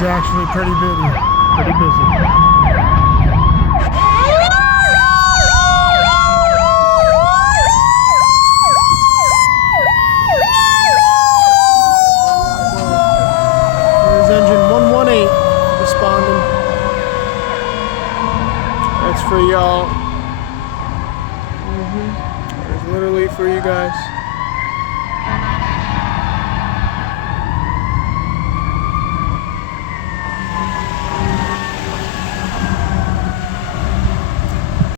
is actually pretty busy. Pretty busy. There's engine 118 responding. That's for y'all. It's literally for you guys.